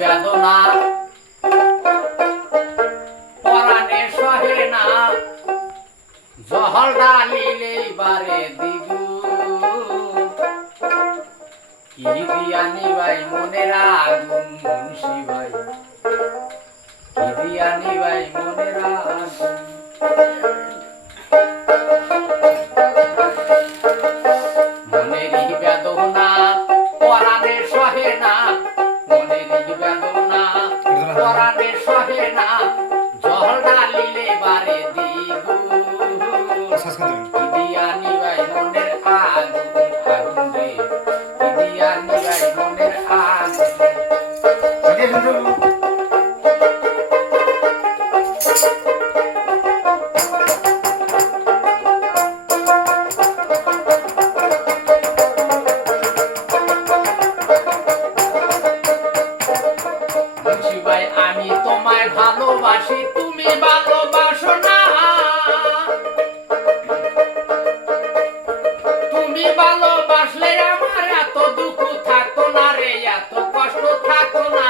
বেদনা পরাণে সহে না জহর ডালিলে বারে দিগু কি দিয়া নিবাই মনের আগুন মুন্সি ভাই কি দিয়া নিবাই মনের আগুন মনেরই বেদনা পরাণে সহে না মনেরই বেদনা পরাণে সহে না জহর ডালিলে বারে দিগু কি দিয়া নিবাই মনের আগুন আগুন রে কি দিয়া নিবাই মনের আগুন ভাই আমি তোমায় ভালোবাসি তুমি ভালোবাসো না তুমি ভালোবাসলে আমার এত দুঃখ থাকতো না রে এত কষ্ট থাকতো না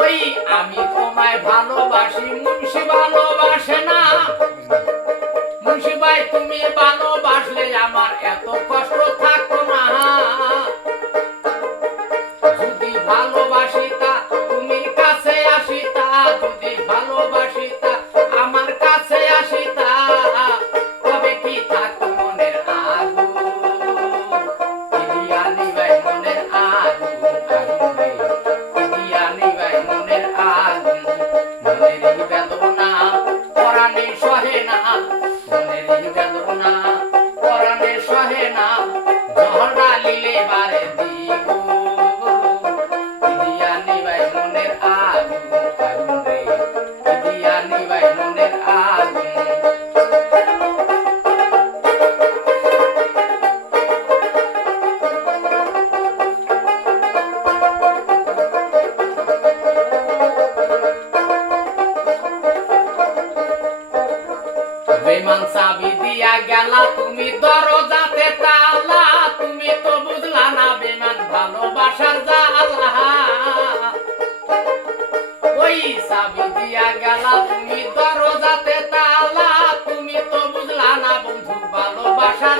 ওই আমি তোমায় ভালোবাসি মুন্সি ভালোবাসে না মুন্সি ভাই তুমি ভালোবাসলে আমার এত কষ্ট থাকতো না যদি ভালোবাসিতা তুমি কাছে আসিতা যদি ভালোবাসিতা আমার কাছে আসিতা তবে কি থাকতো মনের আগুন কি দিয়া নিবাই মনের আগুন আগুন রে কি দিয়া নিবাই মনের আগুন মনের বেদনা পরাণে সহে না মনের বেদনা পরাণে সহে না জহর ডালিলে বারে দিগু বেমান চাবি দিয়া গেলা তুমি দরজাতে তালা তুমি তো বুঝলা না বেমান ভালোবাসার জ্বালা ওই চাবি দিয়া গেলা তুমি দরজাতে তালা তুমি তো বুঝলা না বন্ধু ভালোবাসার